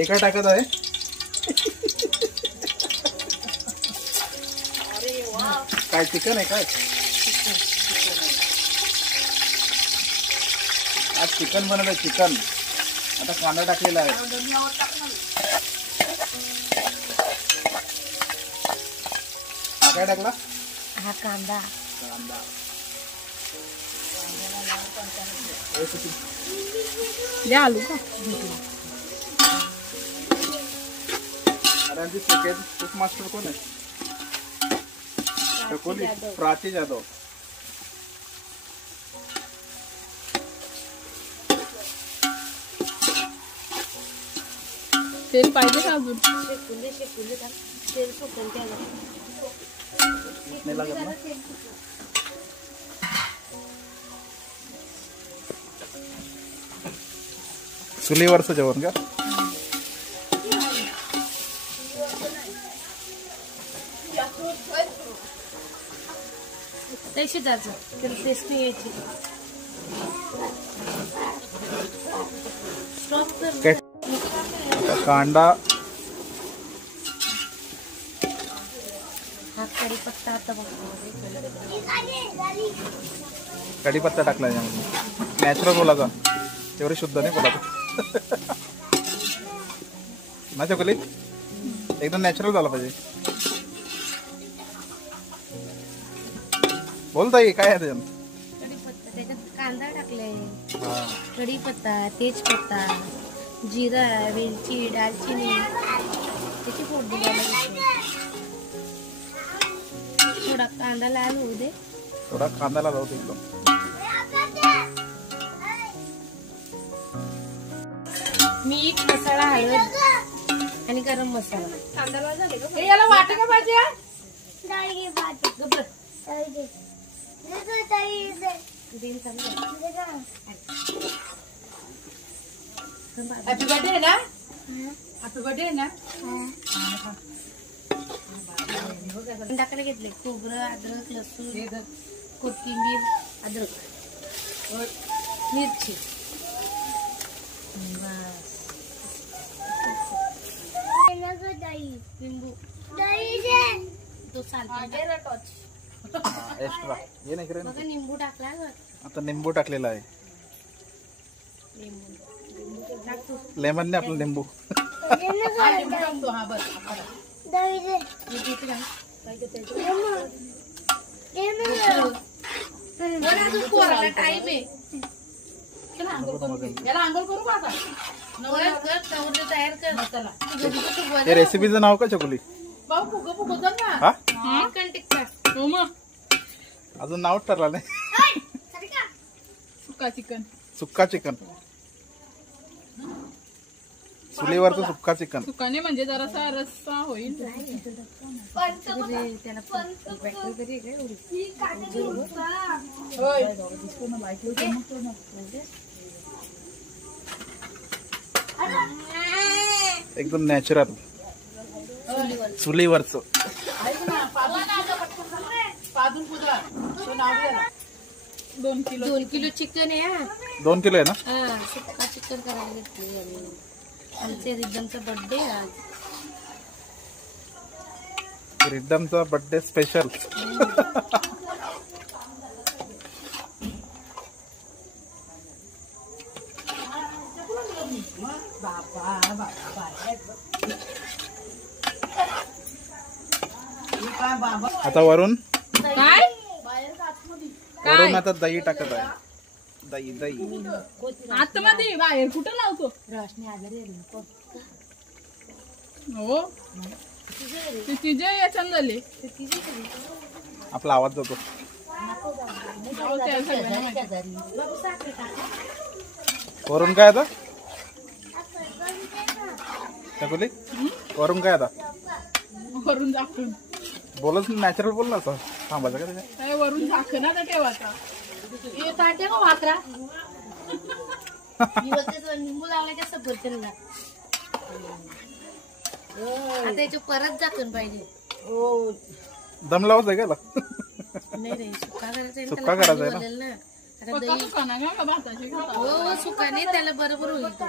एका टाकत आहे. काय चिकन आहे काय? आज चिकन बनवलं आहे. चिकन आता कांदा टाकलेला आहे. हा काय टाकला? हा कांदा. आलू का अरे सेकंड कुक मास्टर कोण आहे? कोणी? प्राची जाधव. तेल पाहिजे का अजून? तेल सुकून त्याला नाही लागत ना. चुलीवरचं जेवण का? तशी जायचं त्याला टेस्टिंग यायची. कांदा हा कढीपत्ता आता बघ. कढीपत्ता टाकला यामध्ये. नॅचरल बोलायचा, तेवढे शुद्ध नाही बोलायचं ना चकोली. एकदम नॅचरल झाला पाहिजे. बोलताय काय आहे त्याच्यात? कढीपत्ता, त्याच्यात कांदा टाकलाय, कढीपत्ता, तेजपत्ता, जिरा, वेलची, दालचिनी त्याची फोडणी द्यायला घेतली. थोडा कांदा लाल होऊ दे. थोडा कांद्याला लावतो एकदम. मीठ, मसाला, हळद आणि गरम मसाला. याला वाटे का पाहिजे? हॅपी बर्थडे ना. हॅपी बर्थडे ना. अंडाकडे घेतले खोबरं, अद्रक, लसूण, कोथिंबीर, अद्रक, मिरची. लिंबू तो एक्स्ट्रा हे नाही करे. लिंबू टाकला. आता निंबू टाकलेला आहे. लेमन ने आपलं लिंबू. टाइम आहे. याला आंघोळ करू का आता? तयार कर मसाला. हे रेसिपीचं नाव काय चकोली? भाऊ फुगं फुगवतात ना. हा चिकन टिक्का. हो मग अजून नाव ठरला नाही. सुक्का चिकन. सुक्का चिकन. चुलीवरचं सुक्का चिकन. सुकाने म्हणजे जरासा रस्सा होईल. एकदम नॅचरल चुलीवरचं. पादून पुजला. 2 किलो चिकन आहे. 2 किलो आहे ना. सुक्का चिकन करायला घेतली. आमच्या रिद्धमचा बर्थडे आज. रिद्धमचा बर्थडे स्पेशल. आता वरून काय? वरून आता दही टाकत आहे. दही आतमध्ये बाहेर कुठं लावतो? रोशनी आजारी हो तिचे याच्यात झाले. आपला आवाज जातो. वरून काय आता चकोली? वरून काय आता? वरून झाकण. बोलच नॅचरल बोल ना असं थांबायचं का त्याच्या? काय वरून झाकण आता ठेवायचा. ताटे का भाकरा लिंबू लावल्याच्या सफरचंदला. आता याच्या परत झाकण पाहिजे. दम लावायचं आहे का? नाही रे सुक्का करायचा सुक्का करायचा आहे ना. आता पक्का दही सुकाना का भाताची खाता हो हो सुकाने त्याला बरोबर होईल तो.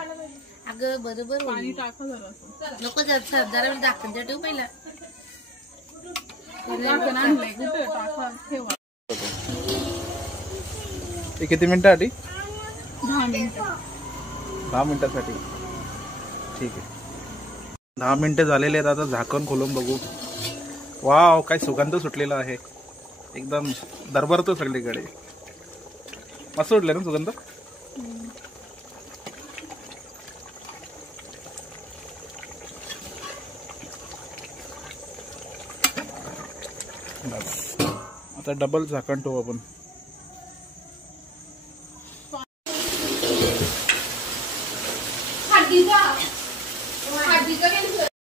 अगं बरोबर पाणी होईल. टाका जरा नको जरा दाखवून द्या ठेव पहिला. टाकून आणलंय कुठे टाका ठेवा हे किती मिनिटासाठी? 10 मिनिटं 10 मिनिटासाठी. ठीक आहे. 10 मिनिटं झालेले आहेत. आता झाकण खोलून बघू. वाव, काय सुगंध सुटलेला आहे. एकदम दरबारतो सगळीकडे. मस्त सुटले ना सुगंध. आता डबल झाकण ठेवू आपण.